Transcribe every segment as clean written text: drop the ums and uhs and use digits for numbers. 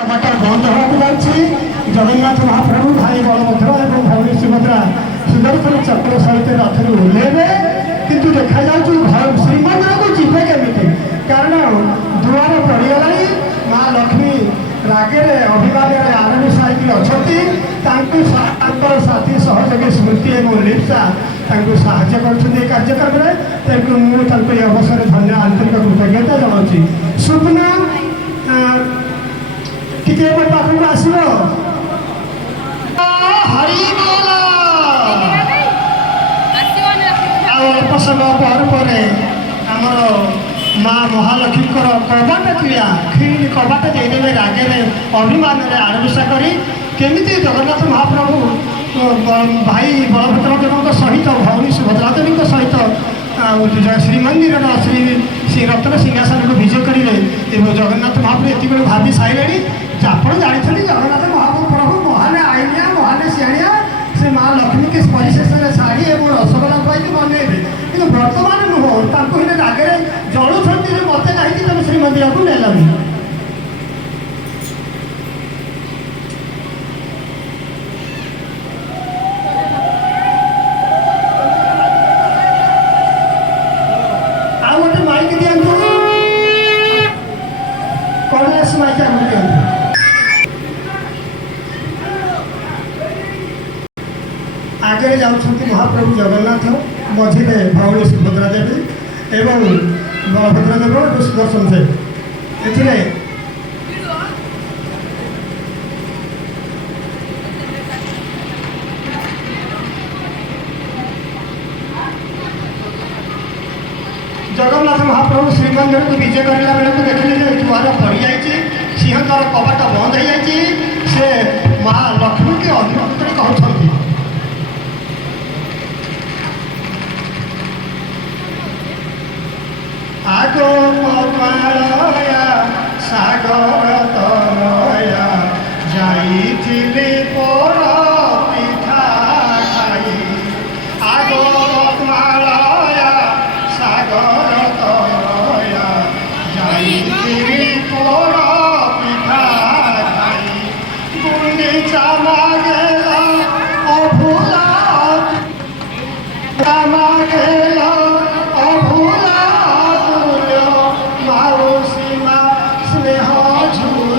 কবাট বন্ধ হওয়াকে যাচ্ছে। জগন্নাথ মহাপ্রভু ভাই বলভদ্র এবং ভৌণী সুভদ্রা সুদর্শন চক্র সহিত রথରୁ ଓହ୍ଲେଇବେ। କିନ୍ତୁ ଦେଖାଯାଉଛି ଶ୍ରୀମନ୍ଦିରକୁ ଯିବେ କେମିତି, କାରଣ ଦୁଆର ପଡ଼ିଗଲାଣି। ମା ଲକ୍ଷ୍ମୀ ରାଗରେ ଅଭିମାନରେ ଆରଡ଼ିଶା ହେଇକି ଅଛନ୍ତି। ତାଙ୍କର ସାଥୀ ସହଯୋଗୀ ସ୍ମୃତି ଏବଂ ଲିପ୍ସା ତାଙ୍କୁ ସାହାଯ୍ୟ କରୁଛନ୍ତି ଏ କାର୍ଯ୍ୟକ୍ରମରେ। ତେଣୁ ମୁଁ ତାଙ୍କୁ ଏ ଅବସରରେ ଧନ୍ୟ ଆନ୍ତରିକ କୃତଜ୍ଞତା ଜଣାଉଛି। ସ୍ୱପ୍ନ ଟିକେ ମୋ ପାଖକୁ ଆସିବ। ଆଉ ଅଳ୍ପ ସମୟ ପରେ ଆମର ମା ମହାଲକ୍ଷ୍ମୀଙ୍କର କବାଟ କ୍ରିୟା କ୍ଷୀରି କବାଟ ଦେଇଦେବେ ରାଗରେ ଅଭିମାନରେ ଆଡ଼ମିଶା କରି। କେମିତି ଜଗନ୍ନାଥ ମହାପ୍ରଭୁ ଭାଇ ବଳଭଦ୍ରଙ୍କ ସହିତ ଭଉଣୀ ସୁଭଦ୍ରାଦେବୀଙ୍କ ସହିତ ଶ୍ରୀମନ୍ଦିରର ଶ୍ରୀ ରତ୍ନ ସିଂହାସନକୁ ବିଜେ କରିବେ। ଏବଂ ଜଗନ୍ନାଥ ମହାପ୍ରଭୁ ଏତିକି ଭାବି ସାରିଲେଣି। ଆପଣ ଜାଣିଛନ୍ତି ଜଗନ୍ନାଥ ମହାପ୍ରଭୁ ମହାନେ ଆଇନିଆ ମହାନେ ସିଆଣିଆ। ସେ ମା ଲକ୍ଷ୍ମୀକି ପରିଶେଷରେ ଶାଢ଼ୀ ଏବଂ ରସଗୋଲା ଖୁଆଇକି ମନେଇବେ, କିନ୍ତୁ ବର୍ତ୍ତମାନ ନୁହଁ। ତାଙ୍କୁ ହେଲେ ରାଗରେ ଜଳୁଛନ୍ତି ଯେ ମୋତେ କାହିଁକି ତମେ ଶ୍ରୀମନ୍ଦିରକୁ ନେଲନି। ଆଉ ଗୋଟେ ମାଇକ୍ ଦିଅନ୍ତୁ, କଂଗ୍ରେସ ମାଇକ୍ ଆମକୁ ଦିଅନ୍ତୁ। ଆଗରେ ଯାଉଛନ୍ତି ମହାପ୍ରଭୁ ଜଗନ୍ନାଥ, ମଝିରେ ଭଉଣୀ ସୁଭଦ୍ରା ଦେବୀ ଏବଂ ବଳଭଦ୍ର ଦେବ ଏବଂ ସୁଦର୍ଶନ ଦେବ। ଏଥିରେ ଜଗନ୍ନାଥ ମହାପ୍ରଭୁ ଶ୍ରୀମନ୍ଦିରକୁ ବିଜେ କରିଲା ବେଳକୁ ଦେଖିଲେ ଯେ ଦୁଆର ପଡ଼ିଯାଇଛି, ସିଂହଦ୍ୱାର କବାଟ ବନ୍ଦ ହେଇଯାଇଛି। ସେ ମା ଲକ୍ଷ୍ମୀକି ଅନୁରୋଧ କରି କହୁଛନ୍ତି, ଆଗୋ ପଦ୍ମାଳୟା ସାଗର ତନୟା ଯାଇଥିଲି ପୋଡ଼ ପିଠା ଖାଇ। ଆଗୋ ପଦ୍ମାଳୟା ସାଗର ତନୟା ଯାଇଥିଲି ପୋଡ଼ ପିଠା ଖାଇ। ଗୁଣ୍ଡିଚା ମାଗେଲା ଅଭୁଲା ମାଗେଲା ଅଭୁଲା ମାଉସୀ ମା ସ୍ନେହ ଝୁଲା।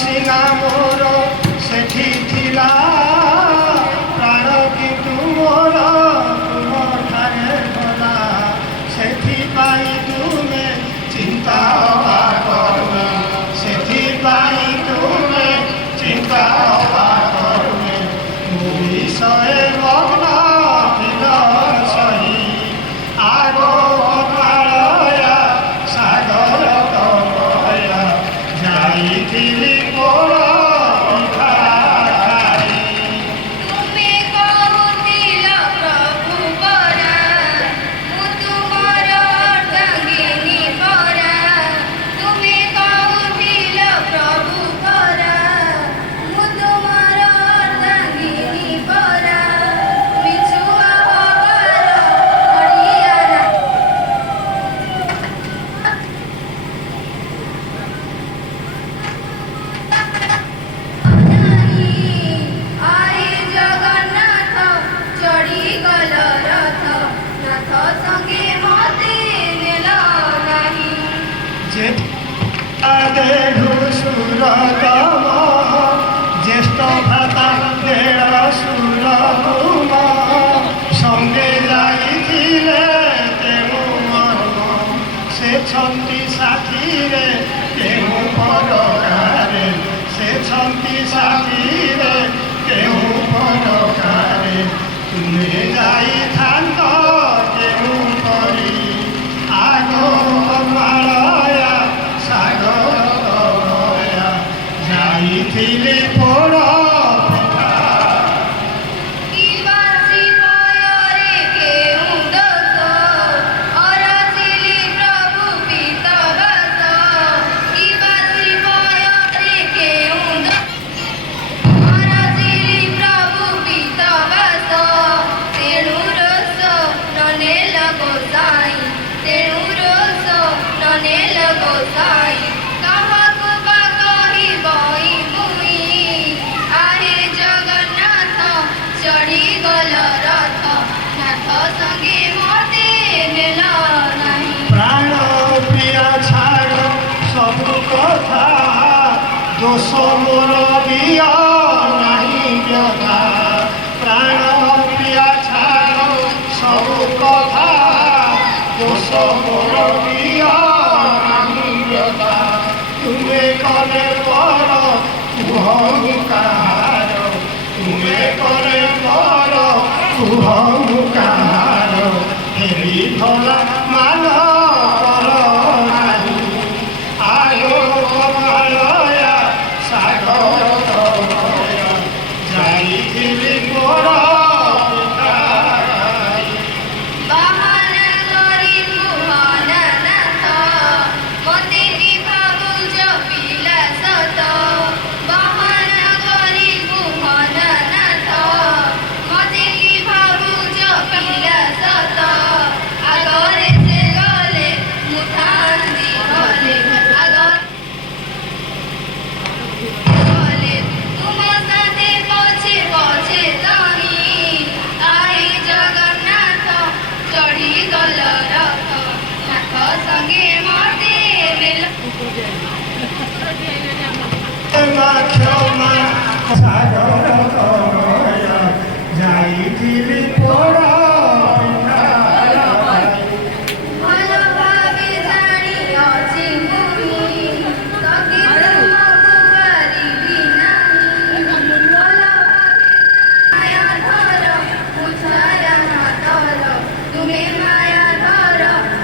ସିନା ମୋର ସେଠି ଥିଲା ପ୍ରାଣ କିନ୍ତୁ ମୋର ତୁମଠାରେ ଗଲା ସେଥିପାଇଁ ତୁମେ ଚିନ୍ତା ହବା କରୁନି ସେଥିପାଇଁ ତୁମେ ଚିନ୍ତା ହବା କରୁନି ମୁଁ ବିଷୟ ମଗ୍ନ ଥିଲ ସହି ଆଗ ମାଳୟା ସାଗର ତଳୟା ଯାଇଥିଲି ପୋଡ଼ ପିଠା ଖାଇ ତୁମେ କହୁଥିଲ ପ୍ରଭୁ ପରା ମୁଁ ତୁମର ଅର୍ଦ୍ଧାଙ୍ଗିନୀ ପରା ତୁମେ କହୁଥିଲ ପ୍ରଭୁ ପରା ମୁଁ ତୁମର ଅର୍ଦ୍ଧାଙ୍ଗିନୀ ପରା ମିଛୁଆ ହବାର ପଡ଼ିଆରା ଆହେ ଜଗନ୍ନାଥ ଚଢ଼ିଗଲ ରଥ ନାଥ ସଙ୍ଗେ ମତେ ନେଲ ନାହିଁ ଦେଢୁ ସୁରତମ জ্যেষ্ঠ ভ্রাতা দেড় সুর তুম সঙ্গে যাইছিলে তেণু মর্ম সে ছন্তি সাথীরে কেউ পরকারে সে ছন্তি সাথীরে কেউ পরকারে তুমি যাইথান্ত কেউ করি আগ মালয়া সাগর তলয়া ଯାଇଥିଲି ପୋଡ଼ ପିଠା କିବାସି ଭୟରେ କେଉଁ ଦୋଷ ଅରଜିଲି ପ୍ରଭୁ ପିତବସ କିବାସି ଭୟରେ କେଉଁ ଦୋଷ ଅରଜିଲି ପ୍ରଭୁ ପିତବସ ତେଣୁ ରୋଷ ନନେଲ ଗୋସାଇଁ ତେଣୁ ରୋଷ ନନେଲ ଗୋସାଇଁ କାହାକୁ ବା କହିବଇ ମୁଇଁ ଆହେ ଜଗନ୍ନାଥ ଚଢ଼ିଗଲ ରଥ ନାଥ ସଙ୍ଗେ ମତେ ନେଲ ନାହିଁ ପ୍ରାଣ ପ୍ରିୟ ଛାଡ଼ ସବୁ କଥା ଦୋଷ ମୋର ଦିଅ ନାହିଁ ବ୍ୟଥା ପ୍ରାଣ ପ୍ରିୟ ଛାଡ଼ ସବୁ କଥା ଦୋଷ ମୋର ଦିଅ ନାହିଁ ବ୍ୟଥା ତୁମେ କଲେ ପର କୁହ ମୁଁ କାହାର ତୁମେ କଲେ ପର କୁହ ମୁଁ କାହାର ହେରି ଧଳା ମାନ କର ନାହିଁ ଆଲୋ ମାଳୟା ସାଗର ତଳୟା ଯାଇଥିଲି ପୋଡ଼ ପିଠା ଖାଇ। ବାହାନା କରି କୁହନା ନାଥ ମତେ କି ଭାବୁଛ ପିଲା ସତ ବାହାନା କରି କୁହନା ନାଥ ମତେ କି ଭାବୁଛ ପିଲା ସତ ଆଗରେ ସେ ଗଲେ ମୁଁ ଥାନ୍ତି ଗଲେ ଗଲେ ତୁମ ସାଥେ ପଛେ ପଛେ ତହିଁ ଆହେ ଜଗନ୍ନାଥ ଚଢ଼ିଗଲ ରଥ ନାଥ ସଙ୍ଗେ ମତେ ନେଲ କ୍ଷମା କ୍ଷମା ସାଗର ତଳୟା ଯାଇଥିଲି ପୋଡ଼ ପିଠା ଖାଇ। ଭଲ ଭାବେ ଜାଣିଅଛି ମୁହିଁ ସଖୀ ତୁମକୁ ପାରିବି ନାହିଁ ଭଲ ଭାବେ ମାୟା ଧର ମୁଛାୟା ହାତର ତୁମେ ମାୟା ଧର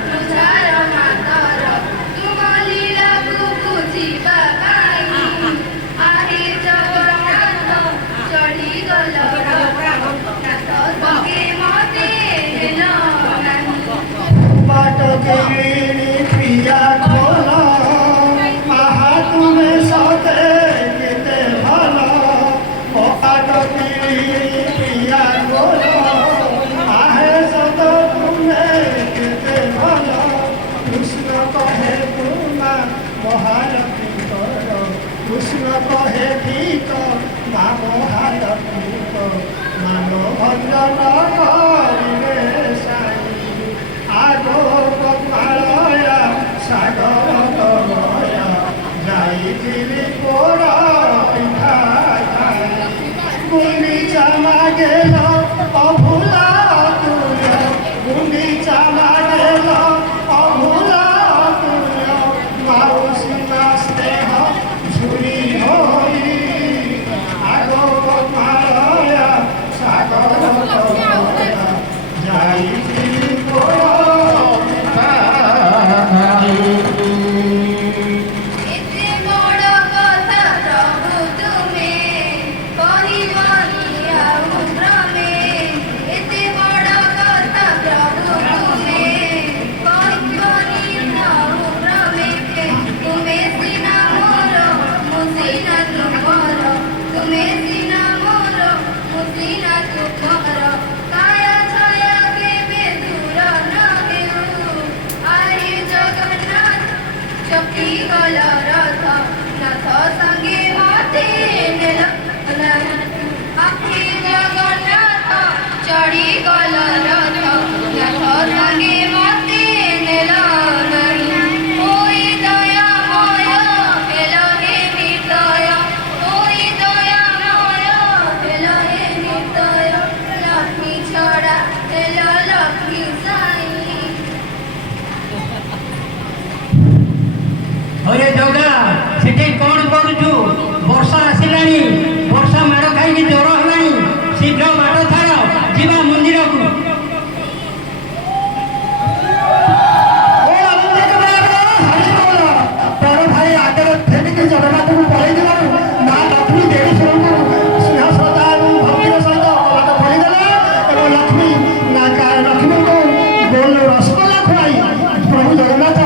ମୁଛାର ହାତର ତୁମ ଲୀଳାକୁ ବୁଝିବା ପାଇଁ ଆହେ ଜଗନ୍ନାଥ ଚଢ଼ିଗଲ ରଥ ନାଥ ସଙ୍ଗେ ମତେ ନେଲ ନାହିଁ बाट गिरी प्रिया खोला आहा तुमे सते केते भला बाट गिरी प्रिया खोला आहे सत तुमे केते भला कृष्ण कहे तुमा महालक्ष्मी कर कृष्ण कहे ठीक মা মহালক্ষ্মী মানো ভঞ্জন করিবে সাই আগো মালয়া সাগর তলয়া যাইଥିଲି পড়া মাগেল অভুলা তুল্য গুন্ডিচা মাগেল অভুলা তুল্য মাউসী মা স্নেহ ঝুরি হই আগব মালয়া সাগর যাইছি এতে বড় কথা প্রভু তুমি কহিবনি আর ভ্রমে এতে বড় কথা প্রভু তুমি কহিবনি আর ভ্রমে তুমি সিনা মোর মুসিনা তুমর তুমি সিনা মোর মুসিনা তুমর কায়া ছায়া কেবে দূর না হেউ আরে জগন্নাথ চকি গল রথ নাথ সঙ্গে মতে নেল আখি জগন্নাথ চড়ি গল রথ নাথ সঙ্গে মতে নেল ওই দয়াময় হেল হে নির্দয় ওই দয়াময় হেল হে নির্দয় লক্ষ্মী ছড়া হেল লক্ষ্মী সাই अरे जगा सेठी कौन करुचु वर्षा आसिलानी वर्षा माड़ खाई ज्वर हेलानी शीघ्र बाट छाड़ जीवा मंदिर को ବଡ଼ ଭାଇ ଆଗରେ ଫେରିକି ଜଗନ୍ନାଥଙ୍କୁ ପଳେଇ ଦେବାରୁ ମା ଲକ୍ଷ୍ମୀ ଦେଢ଼ଶୁରଙ୍କୁ ସ୍ନେହ ଶ୍ରଦ୍ଧା ଏବଂ ଭକ୍ତିର ସହିତ କବାଟ ଖୋଲିଦେଲେ ଏବଂ ଲକ୍ଷ୍ମୀଙ୍କୁ ଗୋଲ ରସଗୋଲା ଖୁଆଇ ପ୍ରଭୁ ଜଗନ୍ନାଥ